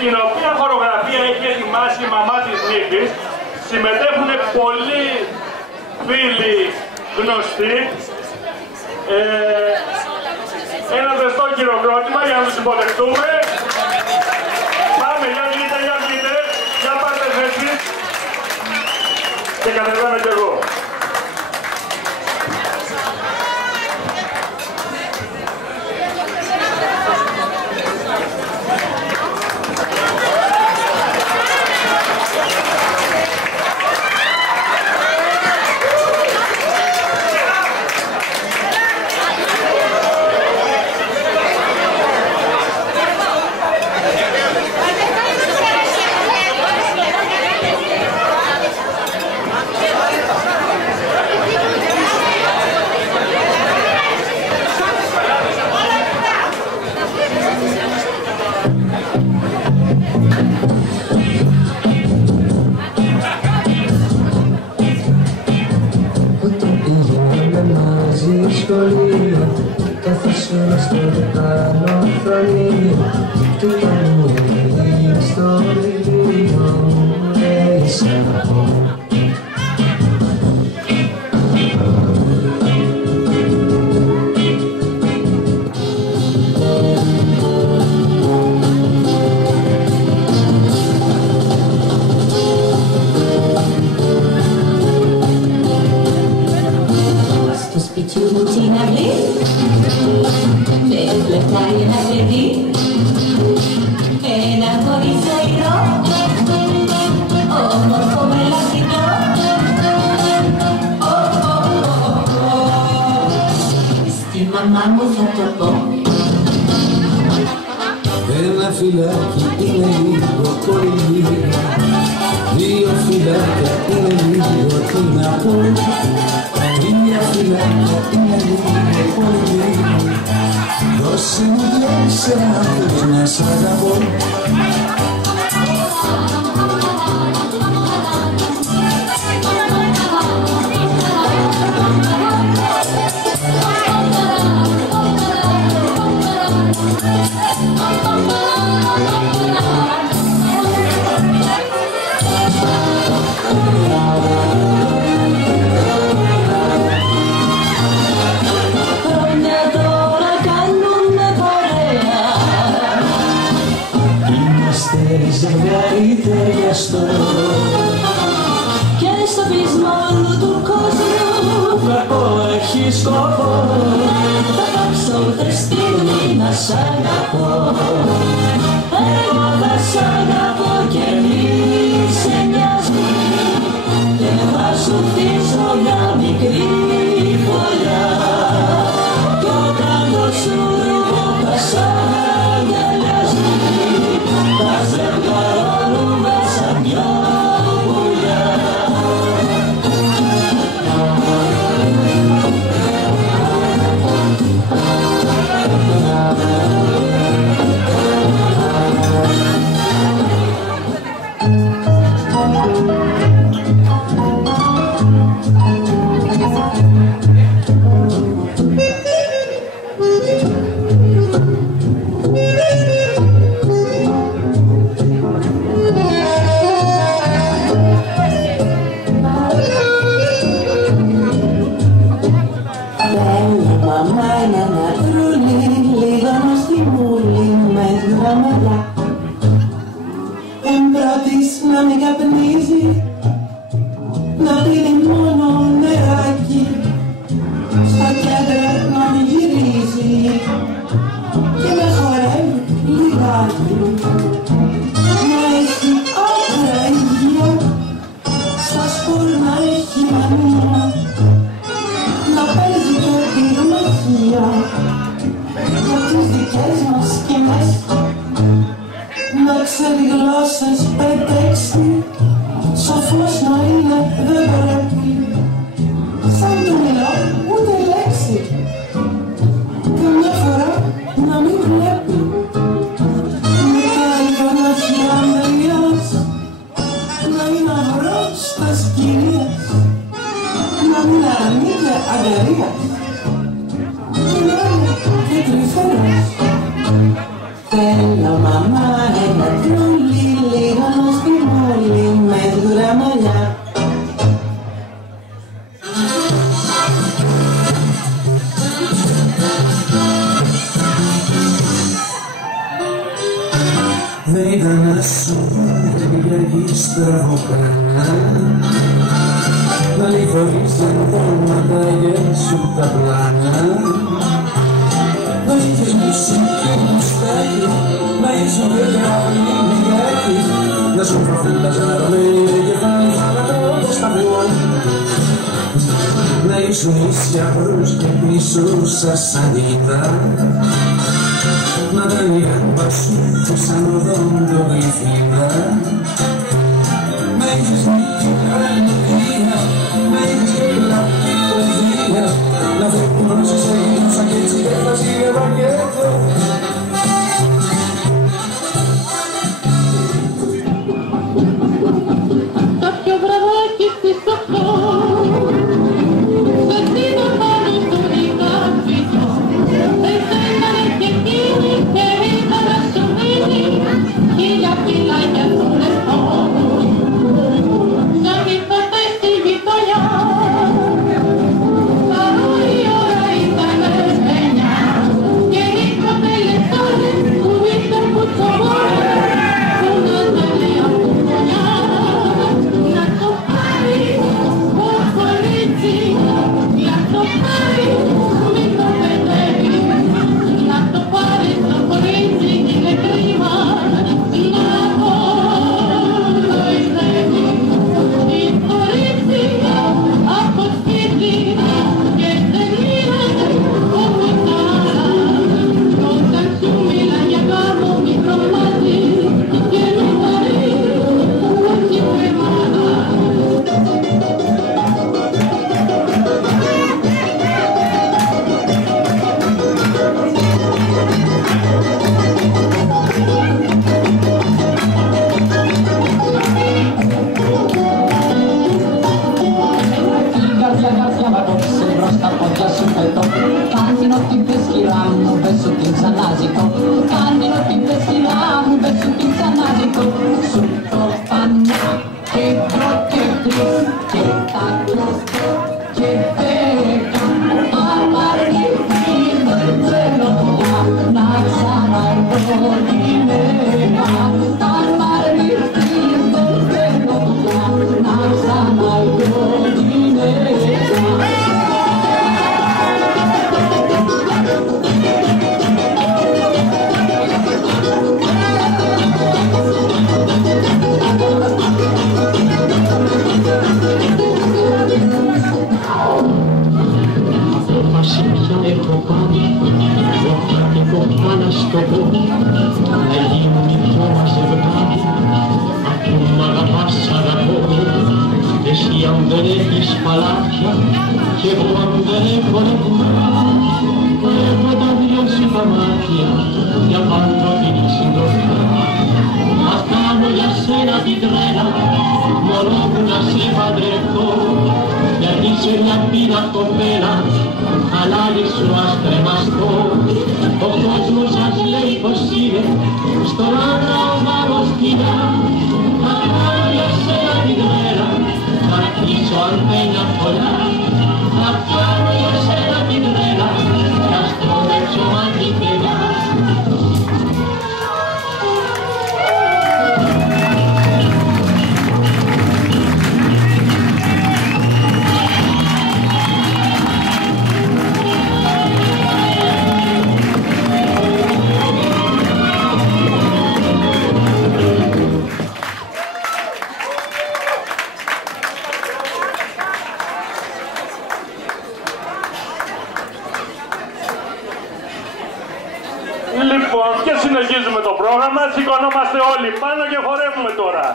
την οποία χορογραφία έχει ετοιμάσει η μαμά της νύφης. Συμμετέχουν πολλοί φίλοι γνωστοί. Ένα ζεστό χειροκρότημα για να τους υποδεχτούμε. Πάμε, για βγείτε, για πάρτε θέσεις. Και κατεβαίνω κι εγώ. Καθώς όλα στο δεκάνο φρονείο κι όταν μου έλεγε στο βιβλίο μου λέει σ' αγαπώ. Στο σπίτι μου την αυλή με φλεκτάρει ένα παιδί, ένα κοριτσαϊρό, όμορφο με λαστιχό. Στη μαμά μου θα το πω. Ένα φυλάκι είναι λίγο, πολύ λίγο. Δύο φυλάκια είναι λίγο, τι να πω. Τρία φυλάκια είναι λίγο, πολύ λίγο. Δώσε μου 4 που να σ' αγαπώ. Ζευγάρι ταιριαστό Και στο πείσμα όλου του κόσμου κακό έχει σκοπό. θα πάψω ούτε στιγμή να σ' αγαπώ. Εγώ θα σ' αγαπώ και μη σε νοιάζει και θα σου φτύσω μια μικρή φωλιά κι όταν το σουρβό θα σ' αγκαλιάζει θα ζευγαρώνουμε σαν δυο πουλιά. Να μην καπνίζει, να πίνει μόνο νεράκι, στα κέντρα να μην γυρίζει και με χορεύει λιγάκι. Να έχει άκρα υγεία, στα σπορ να έχει μανία, να παίζει και πυρομαχία για τις δικές μας σκηνές, να ξέρει γλώσσες 5-6, σοφός να είναι δεν πρέπει, σαν του μιλάω ούτε λέξη, καμιά φορά να μην βλέπει, με τα υπονοχεία μεριάς, να μην αυρός τα σκηνίας, να μην αρνείται αγκαρίας, και να είναι και τρυφέρας. Θέλω μαμά ένα τρόμο Δεν ήταν να σου πήγε στραβοκάνα να λιθωρίζαν τα μαντάγια σου τα πλάνα να είχες μουσική μουστάκι να ήσουν δεκάδι λιγάκι να σου προφυλαζάρωνε και πάλι χαλατρώ το σταυρό να ήσουν ίσιαυρούς και πίσω σας σανίδα μα τα λιγάμπα σου σαν οδόντο γλυφίδα μα είχες νίκη καλή μα είχες και λαπτή παιδεία να θεκουνώσεις έγινωσα κι έτσι δεν θα ζήγευα κι εγώ Κάποιο βραδάκι στις 8 σε δίνω πάνω στο ριγκάφιτο εσένα και εκείνη και είδα να σου δίνει 1000 φυλάκια στο λεπτό σαν ήρθατε στη γειτονιά παρό η ώρα ήταν 9 και ήρθατε λεπτάρι που ήρθε που τσοβόρε που να θέλει από γωνιά να το πάρει ο κορίτσι να το πάρει μην το παιδεύει να το πάρει το κορίτσι είναι κρίμα να το βοηθεύει η κορίτσι από σπίτι και δεν είναι όπως τα άλλα όταν σου μιλά για γάμο μικρό μάτι και μην τα ρίχνει κρεμάδα Καρδιά βαρόξε μπρος τα πόδια σου πέτω κάνει ό,τι πες κυρά μου, πες σου την ξανάζητω κάνει ό,τι πες κυρά μου, πες σου την ξανάζητω σου το πανώ και δω και τρεις και τα κλωστώ και 10 άμα ρίχνει δεν θέλω πια να ξαναρθώ γυναίκα άμα ρίχνει δεν θέλω πια να ξαναρθώ γυναίκα Πια έχω πάλι, το χαρτικό πάνω στο πόδι, να γίνω μικρό μας ζευγάρι, αφού μ' αγαπάς αγαπώ. Εσύ αν δεν έχεις παλάτια, κι εγώ αν δεν έχω νεκρά, έχω τα δυο σου τα μάτια, για πάντα την συντροφιά. Να κάνω για σένα την τρέλα, μόνο που να σε παντρευτώ, γιατί είσαι μια πείνα κοπέλα, χαλάλι σου αστρεμαστώ. Ο κόσμος σας λέει πως είναι στον άντρα ο μάγος κοινά. Θα κάνω για σένα την τρέλα, θα αρχίσω ανθένια φωλιά. Θα κάνω για σένα την τρέλα, κι ας τρομέξω μάτι παιδιά. Λοιπόν, και συνεχίζουμε το πρόγραμμα, σηκωνόμαστε όλοι πάνω και χορεύουμε τώρα.